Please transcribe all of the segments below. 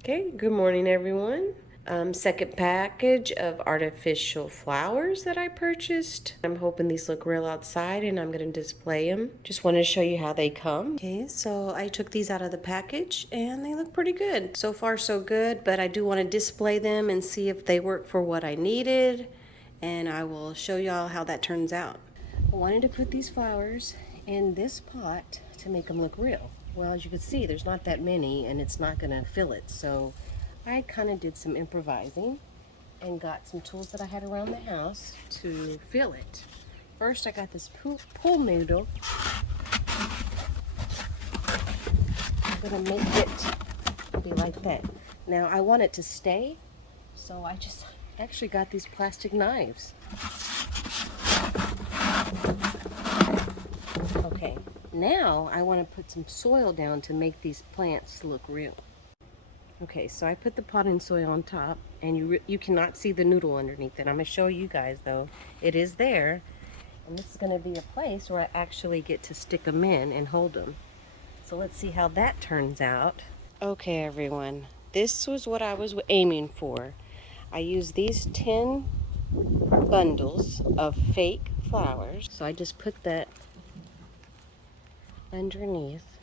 Okay, good morning everyone. Second package of artificial flowers that I purchased. I'm hoping these look real outside and I'm going to display them. Just wanted to show you how they come. Okay, so I took these out of the package and they look pretty good. So far so good, but I do want to display them and see if they work for what I needed. And I will show y'all how that turns out. I wanted to put these flowers in this pot to make them look real. Well, as you can see, there's not that many and it's not gonna fill it. So I kind of did some improvising and got some tools that I had around the house to fill it. First, I got this pool noodle. I'm gonna make it be like that. Now, I want it to stay, so I just actually got these plastic knives. Okay, now I want to put some soil down to make these plants look real. Okay, so I put the potting soil on top, and you cannot see the noodle underneath it. I'm going to show you guys, though. It is there, and this is going to be a place where I actually get to stick them in and hold them. So let's see how that turns out. Okay, everyone, this was what I was aiming for. I used these 10 bundles of fake flowers. So I just put that underneath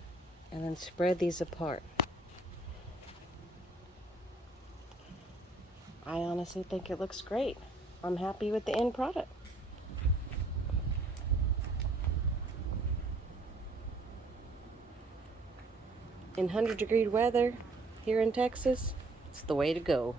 and then spread these apart. I honestly think it looks great. I'm happy with the end product. In 100-degree weather here in Texas, it's the way to go.